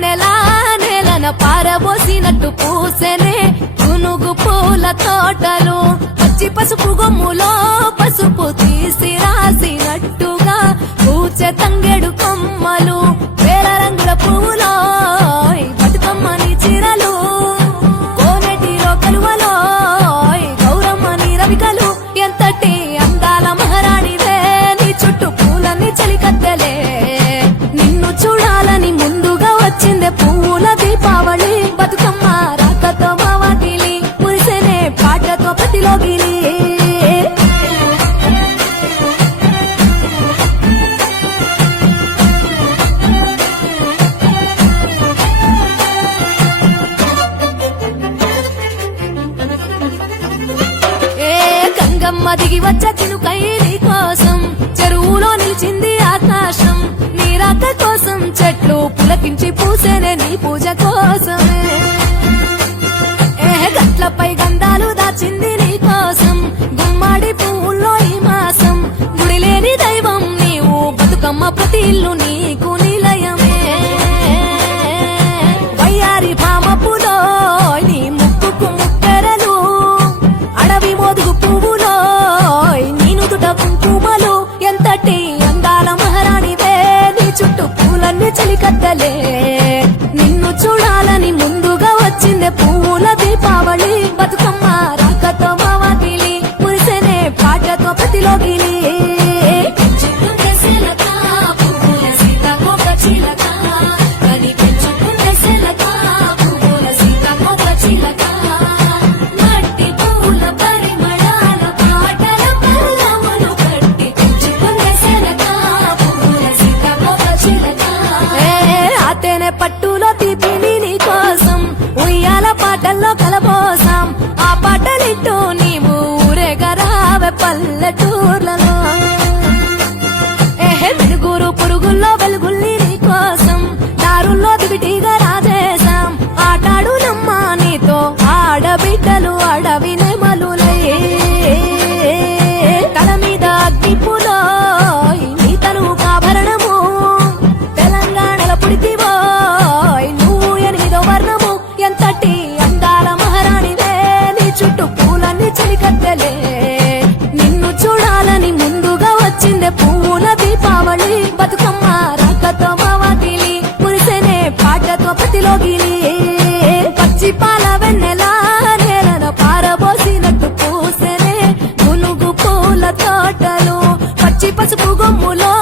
వెన్నెలా నేలన పారబోసినట్టు పూసెనే గునుగు పూల తోటలు పచ్చి పసుపు గొమ్ములో పసుపు తీసి రాసినట్టుగా పూచె తంగెడు కొమ్మలు వేల రంగుల పువ్వులో బతుకమ్మని చీరలు కోనేటిలో కలువలో గౌరమ్మని రవికలు ఎంతటి అందాల మహారాణివే నీ చుట్టూ పూలన్నీ చలికత్తెలే నిన్ను చూడాలని ముందుగా వచ్చిందే పువ్వుల దీపావళి బతుకమ్మ రాకతో మావాకిలి మురిసెనే పాటతో ప్రతిలోగిలి గంగమ్మ దిగి వచ్చ చినుకైలి కోసం చెరువులో నిలిచింది ఆకాశం నీ రాక కోసం చెట్లు పులకించి పూసేనే నీ పూజ కోసమే గట్లపై గంధాలు దాచింది నీ కోసం గుమ్మాడి పువ్వుల్లో ఈ మాసం గుడిలేని దైవం నీవు బతుకమ్మ ప్రతి ఇల్లు నీకు నిలయమే వయ్యారి భామపులో నీ ముక్కుకు ముక్కెరలు అడవి మోదుగు పువ్వులో నీనుదుట కుంకుమలు ఎంతటి అందాల మహారాణివే నీ చుట్టూ పూలన్నీ చలికత్తలే నిన్ను చూడాలని ముందుగా వచ్చిందే పువ్వుల దీపావళి బతుకమ్మ రాకతో మావాకిలి మురిసెనే పాటతో ప్రతిలోగిలి పట్టులో తీపిని నీ కోసం ఉయ్యాల పాటల్లో కలబోసాం ఆ పాటలిట్టు నీవు ఊరేగరావే పల్లెటూర్లలో వెలుగురు పురుగుల్లో వెలుగుల్ని నీ కోసం దారుల్లో దివిటిగా రాజేశాం ఆటాడు నమ్మ నీతో ఆడబిడ్డలు అడవి నెమలులై తల మీద అగ్గిపులో నీ తనువు కాభరణము తెలంగాణలో పుడితివో నువ్వు 8వ వర్ణము ఎంతటి అందాల మహారాణివే నీ చుట్టూ పూలన్నీ చలికత్తెలే నిన్ను చూడాలని ముందుగా వచ్చిందే పువ్వుల దీపావళి బతుకమ్మ రాకతో మావాకిలి మురిసెనే పాటతో ప్రతిలోగిలి పచ్చి పాల వెన్నెలా నేలన పారబోసినట్టు పూసెనే గునుగు పూల తోటలు పచ్చి పసుపు గొమ్ములో